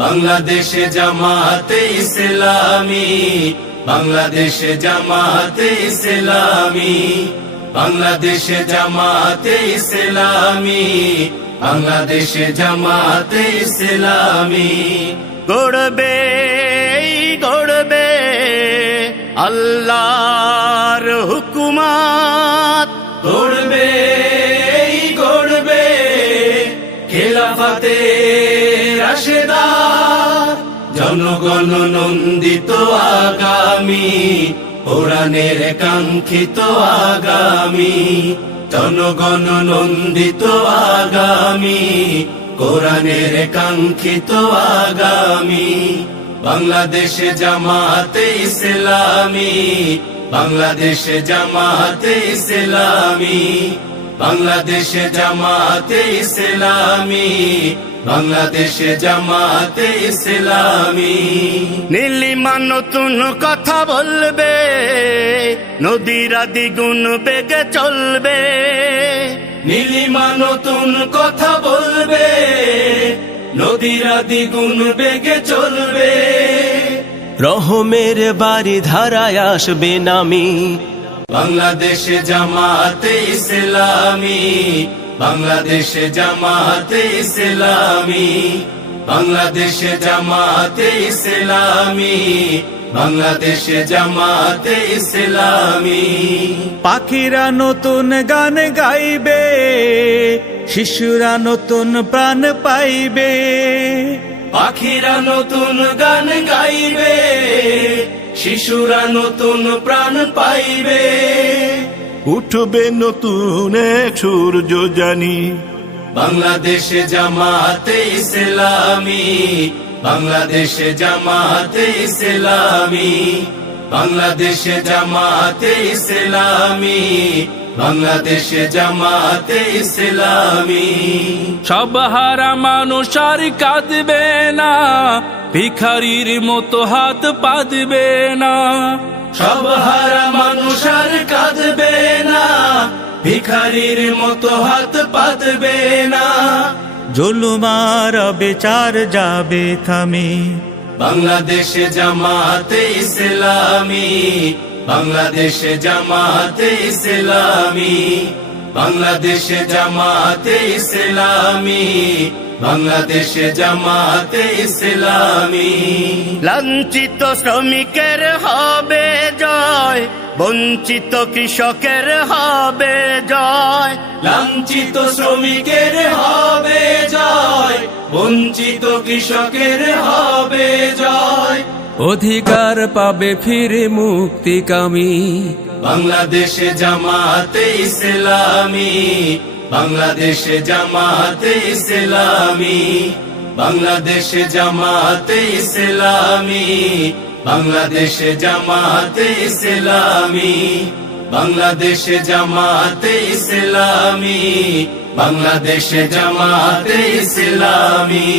বাংলাদেশে জামাতে ইসলামী, বাংলাদেশে জামাতে ইসলামী, বাংলাদেশে জামাতে ইসলামী, বাংলাদেশে জামাতে ইসলামী। গড়বে গড়বে আল্লাহর হুকুমত, গড়বে গড়বে খেলাফতে রাশেদা, জনগণ নন্দিত আগামী, কোরআনের কাঙ্ক্ষিত আগামী, জনগণ নন্দিত আগামী, কোরআনের কাঙ্ক্ষিত আগামী। বাংলাদেশে জামাতে ইসলামী, বাংলাদেশে জামাতে ইসলামী, বাংলাদেশে জামাতে ইসলামী, বাংলাদেশে জামাতে ইসলামী। নীলিমা নতুন কথা বলবে, নদীরা দ্বিগুণ বেগে চলবে। নীলিমা নতুন কথা বলবে, নদীরা দ্বিগুণ বেগে চলবে। রহমের বাড়ি ধারায় আসবে নামি, বাংলাদেশে জামাতে ইসলামী, বাংলাদেশে জামাতে ইসলামী, বাংলাদেশে জামাতে ইসলামী, বাংলাদেশে জামাতে ইসলামী। পাখিরা নতুন গান গাইবে, শিশুরা নতুন প্রাণ পাইবে। পাখিরা নতুন গান গাইবে, শিশুরা নতুন প্রাণ পাইবে। উঠবে নতুন এক সূর্য জানি, বাংলাদেশে জামাতে ইসলামী, বাংলাদেশে জামাতে ইসলামী, বাংলাদেশে জামাতে ইসলামী, বাংলাদেশে জামাতে ইসলামী। সব হারা মানুষ আর কাঁদবে না, ভিখারির মতো হাত পাতবে না। সব হারা মানুষ আর কাঁদবে না, ভিখারির মতো হাত পাতবে না। জুলুমার বিচার যাবে থামে, বাংলাদেশে জামাতে ইসলামী, বাংলাদেশে জামাতে ইসলামী, বাংলাদেশে জামাতে ইসলামী, বাংলাদেশে জামাতে ইসলামী। লাঞ্ছিত শ্রমিকের হবে জয়, বঞ্চিত কৃষকের হবে জয়। লাঞ্ছিত শ্রমিকের হবে জয়, বঞ্চিত কৃষকের হবে জয়। অধিকার পাবে ফিরে মুক্তিকামী, বাংলাদেশে জামাতে ইসলামী, বাংলাদেশে জামাতে ইসলামী, বাংলাদেশে জামাতে ইসলামী, বাংলাদেশে জামাতে ইসলামী, বাংলাদেশে জামাতে ইসলামী, বাংলাদেশে জামাতে ইসলামী।